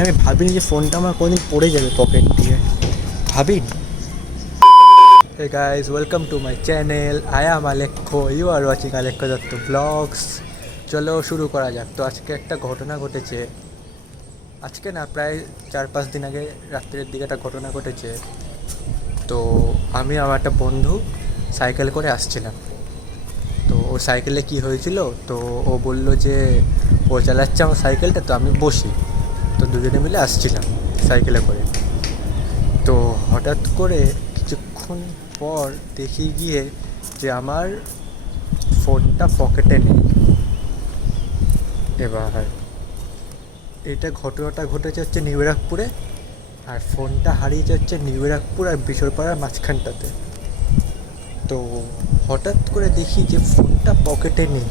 আমি ভাবিনি যে ফোনটা আমার কোনোদিন পড়ে যাবে পকেট দিয়ে, ভাবিনি। Hey guys, welcome to my channel. I am Alekho. You are watching Alekho Datto Vlogs. চলো শুরু করা যাক। তো আজকে একটা ঘটনা ঘটেছে, আজকে না প্রায় 4-5 দিন আগে রাত্রের দিকে একটা ঘটনা ঘটেছে। তো আমি আমার একটা বন্ধু সাইকেল করে আসছিলাম। তো ও সাইকেলে কি হয়েছিল, তো ও বলল যে ও চালাচ্ছে আমার সাইকেলটা, তো আমি বসি। তো দুজনে মিলে আসছিলাম সাইকেলে করে। তো হঠাৎ করে কিছুক্ষণ পর দেখি গিয়ে যে আমার ফোনটা পকেটে নেই। এবার এটা ঘটনাটা ঘটেছে হচ্ছে নিউ ব্যারাকপুরে, আর ফোনটা হারিয়েছে হচ্ছে নিউ ব্যারাকপুর আর বিশরপাড়ার মাঝখানটাতে। তো হঠাৎ করে দেখি যে ফোনটা পকেটে নেই।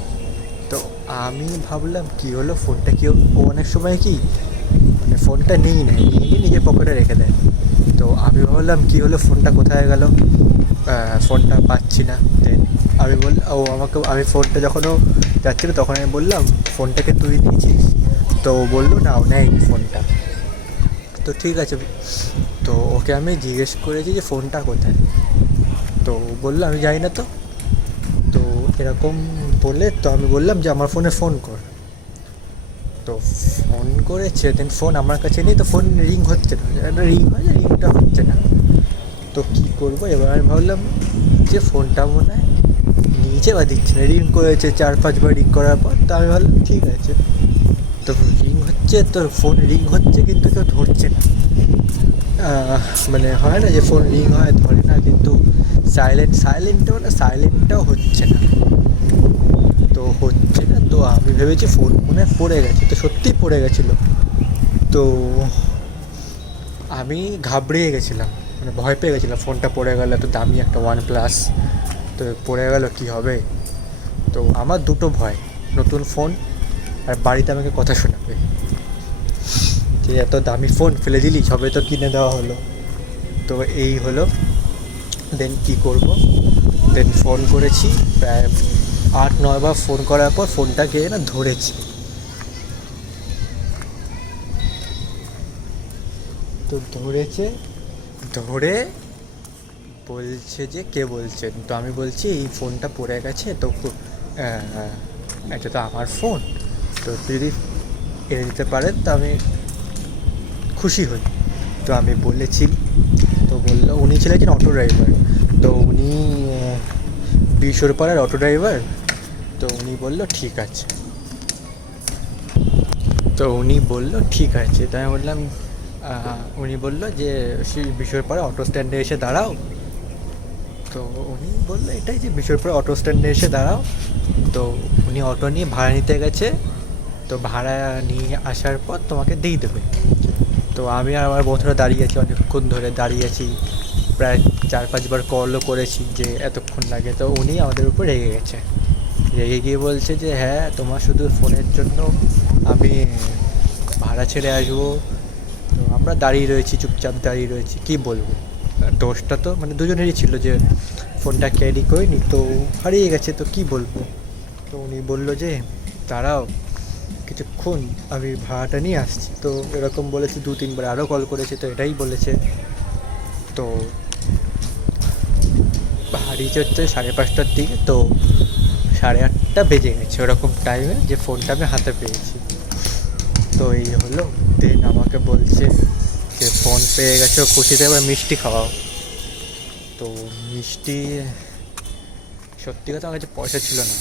তো আমি ভাবলাম কি হলো, ফোনটা কি ও অনেক সময় কি মানে ফোনটা নিয়ে নেয়, নিয়ে নিজের পকেটে রেখে দেয়। তো আমি ভাবলাম কী হলো, ফোনটা কোথায় গেল, ফোনটা পাচ্ছি না। দেন আমি ফোনটা যখন ও যাচ্ছিলো তখন আমি বললাম ফোনটাকে তুই নিয়েছিস? তো ও বললো না, ও নেয়নি ফোনটা। তো ঠিক আছে, তো ওকে আমি জিজ্ঞেস করেছি যে ফোনটা কোথায়। তো ও বললো আমি জানি না। তো এরকম বলে তো আমি বললাম যে আমার ফোনে ফোন কর। তো ফোন করেছে, দেন ফোন আমার কাছে নেই, তো ফোন রিং হচ্ছে না, রিং হয় না, রিংটা হচ্ছে না। তো কী করবো, এবার আমি ভাবলাম যে ফোনটা মনে হয় নিচে বা দিচ্ছে না, রিং করেছে 4-5 বার রিং করার পর। তো আমি ভাবলাম ঠিক আছে, তো রিং হচ্ছে, তোর ফোন রিং হচ্ছে কিন্তু কেউ ধরছে না। মানে হয় না যে ফোন রিং হয় ধরে না, কিন্তু সাইলেন্টটাও হচ্ছে না। তো হচ্ছে না, তো আমি ভেবেছি ফোন মনে হয় পড়ে গেছে, তো সত্যিই পড়ে গেছিলো। তো আমি ঘাবড়িয়ে গেছিলাম, মানে ভয় পেয়ে গেছিলাম, ফোনটা পড়ে গেল, এত দামি একটা OnePlus, তো পড়ে গেল কী হবে। তো আমার দুটো ভয়, নতুন ফোন আর বাড়িতে আমাকে কথা শোনাবে যে এত দামি ফোন ফেলে দিলি, সবে তো কিনে দেওয়া হলো। তো এই হলো। দেন কী করব, দেন ফোন করেছি, প্রায় 8-9 বার ফোন করার পর ফোনটা গিয়ে না ধরেছি। তো ধরে বলছে যে কে বলছেন। তো আমি বলছি এই ফোনটা পড়ে গেছে, তো এটা তো আমার ফোন, তো যদি এনে দিতে পারেন তো আমি খুশি হই। তো আমি বলেছি, তো বললো, উনি ছিলেন একজন অটো ড্রাইভার। তো উনি বিশরপাড়ার অটো ড্রাইভার। তো উনি বললো ঠিক আছে। তো আমি বললাম উনি বললো যে সেই বিশরপাড়া অটো স্ট্যান্ডে এসে দাঁড়াও। তো উনি বললো এটাই যে বিশরপুর অটো স্ট্যান্ডে এসে দাঁড়াও। তো উনি অটো নিয়ে ভাড়া নিতে গেছে, তো ভাড়া নিয়ে আসার পর তোমাকে দিয়ে দেবে। তো আমি আর আমার বন্ধুরা দাঁড়িয়ে আছি, অনেকক্ষণ ধরে দাঁড়িয়ে আছি, প্রায় 4-5 বার কলও করেছি যে এতক্ষণ লাগে। তো উনি আমাদের উপর রেগে গেছে, রেগে গিয়ে বলছে যে হ্যাঁ তোমার শুধু ফোনের জন্য আমি ভাড়া ছেড়ে আসবো। তো আমরা দাঁড়িয়ে রয়েছি, চুপচাপ দাঁড়িয়ে রয়েছি, কী বলবো। দোষটা তো মানে দুজনেরই ছিল, যে ফোনটা ক্যারি করিনি, তো হারিয়ে গেছে, তো কী বলবো। তো উনি বললো যে দাঁড়াও কিছুক্ষণ, আমি ভাড়াটা নিয়ে আসছি। তো এরকম বলেছে 2-3 বার, আরও কল করেছে, তো এটাই বলেছে। তো হারিয়েছে হচ্ছে 5:30টার দিকে, তো 8:30 বেজে গেছে ওরকম টাইমে যে ফোনটা আমি হাতে পেয়েছি। তো এই হলো। দেন আমাকে বলছে যে ফোন পেয়ে গেছো খুশিতে, এবার মিষ্টি খাওয়াও। তো মিষ্টি, সত্যি কথা আমার কাছে পয়সা ছিল না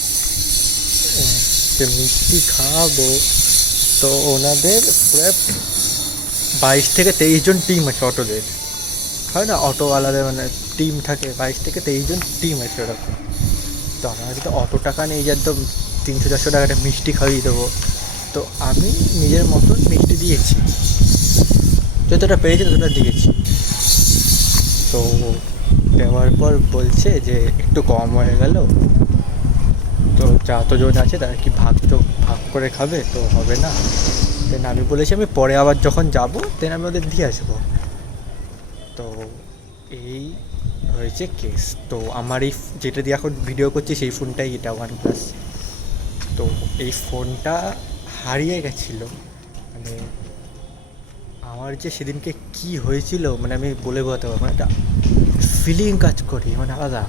যে মিষ্টি খাওয়াবো। তো ওনাদের প্রায় 22 থেকে 23 জন টিম আছে অটোদের, হয় না অটোওয়ালাদের মানে টিম থাকে, 22 থেকে 23 জন টিম আছে ওরকম। তো আমার কাছে তো অত টাকা নেই যে একদম 300-400 টাকাটা মিষ্টি খাইয়ে দেবো। তো আমি নিজের মতন মিষ্টি দিয়েছি, যতটা পেরেছি ততটা দিয়েছি। তো দেওয়ার পর বলছে যে একটু কম হয়ে গেল, তো যতজন আছে তারা কি ভাগ করে খাবে, তো হবে না। দেন আমি বলেছি আমি পরে আবার যখন যাব দেন আমি ওদের দিয়ে আসবো। তো এই হয়েছে কেস। তো আমার এই যেটা দিয়ে এখন ভিডিও করছি সেই ফোনটাই, এটা OnePlus। তো এই ফোনটা হারিয়ে গেছিলো, মানে আমার যে সেদিনকে কি হয়েছিল মানে আমি বলে বোঝাতে পারবো না, একটা ফিলিং কাজ করে মানে আলাদা,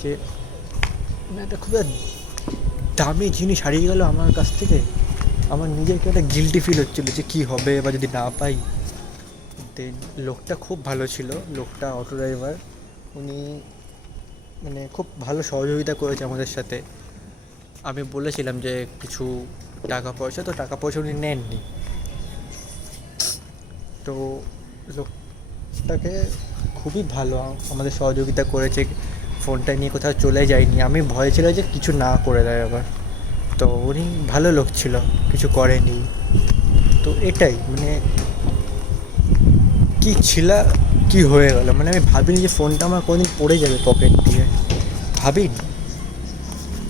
যে মানে একটা খুব দামি জিনিস হারিয়ে গেল আমার কাছ থেকে। আমার নিজেকে একটা গিল্টি ফিল হচ্ছিলো যে কী হবে বা যদি না পাই। দেন লোকটা খুব ভালো ছিল, লোকটা অটো ড্রাইভার, উনি মানে খুব ভালো সহযোগিতা করেছে আমাদের সাথে। আমি বলেছিলাম যে কিছু টাকা পয়সা, তো টাকা পয়সা উনি নেননি। তো লোকটাকে খুবই ভালো আমাদের সহযোগিতা করেছে, ফোনটা নিয়ে কোথাও চলে যায়নি। আমি ভয় ছিল যে কিছু না করে দেয় আবার, তো উনি ভালো লোক ছিল, কিছু করেনি। তো এটাই মানে কী ছিল, কী হয়ে গেল, মানে আমি ভাবিনি যে ফোনটা আমার কোনোদিন পড়ে যাবে পকেট দিয়ে, ভাবিনি।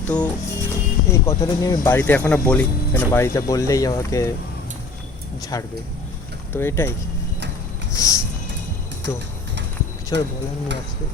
তো এই কথাটা নিয়ে আমি বাড়িতে এখনও বলি, কেন বাড়িতে বললেই আমাকে ঝাড়বে। তো এটাই, তো কিছু আর বলার নেই আজকে।